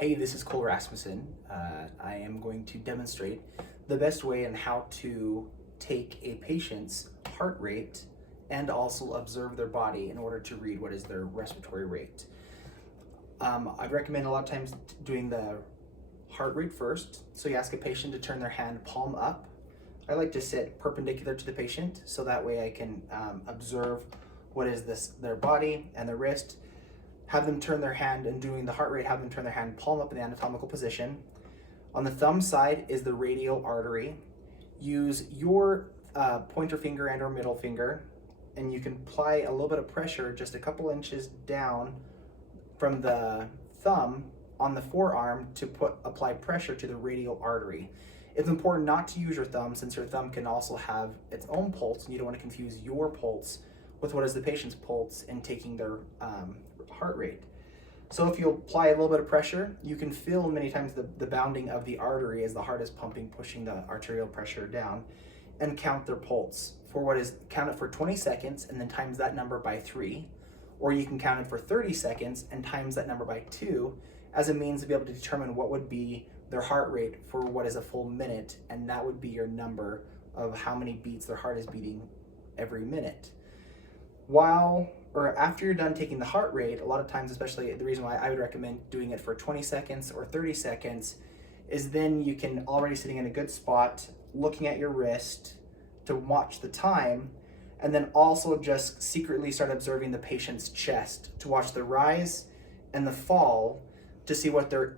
Hey, this is Cole Rasmussen. I am going to demonstrate the best way in how to take a patient's heart rate and also observe their body in order to read what is their respiratory rate. I'd recommend a lot of times doing the heart rate first. So you ask a patient to turn their hand palm up. I like to sit perpendicular to the patient so that way I can observe what is their body and their wrist. Have them turn their hand, and doing the heart rate, have them turn their hand palm up in the anatomical position. On the thumb side is the radial artery. Use your pointer finger and or middle finger, and you can apply a little bit of pressure just a couple inches down from the thumb on the forearm to apply pressure to the radial artery. It's important not to use your thumb, since your thumb can also have its own pulse, and you don't want to confuse your pulse with what is the patient's pulse in taking their heart rate. So if you apply a little bit of pressure, you can feel many times the bounding of the artery as the heart is pumping, pushing the arterial pressure down, and count their pulse count it for 20 seconds and then times that number by 3, or you can count it for 30 seconds and times that number by 2 as a means to be able to determine what would be their heart rate for what is a full minute, and that would be your number of how many beats their heart is beating every minute. After you're done taking the heart rate, a lot of times, especially the reason why I would recommend doing it for 20 seconds or 30 seconds, is then you can already sitting in a good spot, looking at your wrist to watch the time, and then also just secretly start observing the patient's chest to watch the rise and the fall to see what their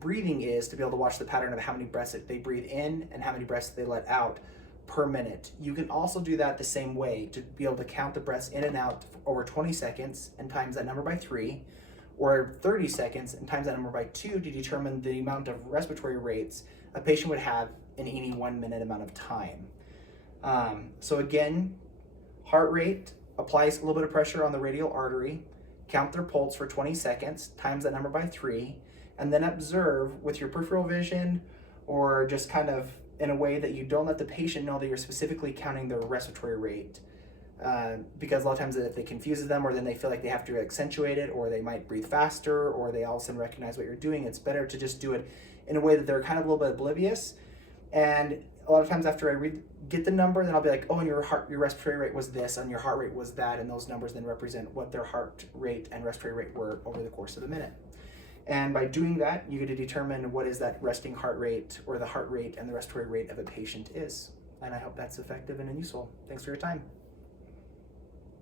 breathing is, to be able to watch the pattern of how many breaths they breathe in and how many breaths they let out per minute. You can also do that the same way to be able to count the breaths in and out over 20 seconds and times that number by 3, or 30 seconds and times that number by 2 to determine the amount of respiratory rates a patient would have in any 1 minute amount of time. So again, heart rate, applies a little bit of pressure on the radial artery, count their pulse for 20 seconds, times that number by 3, and then observe with your peripheral vision, or just kind of in a way that you don't let the patient know that you're specifically counting their respiratory rate. Because a lot of times if it confuses them, or then they feel like they have to accentuate it, or they might breathe faster, or they all of a sudden recognize what you're doing, it's better to just do it in a way that they're kind of a little bit oblivious. And a lot of times after I get the number, then I'll be like, oh, and your respiratory rate was this, and your heart rate was that, and those numbers then represent what their heart rate and respiratory rate were over the course of the minute. And by doing that, you get to determine what is that resting heart rate, or the heart rate and the respiratory rate of a patient is. And I hope that's effective and useful. Thanks for your time.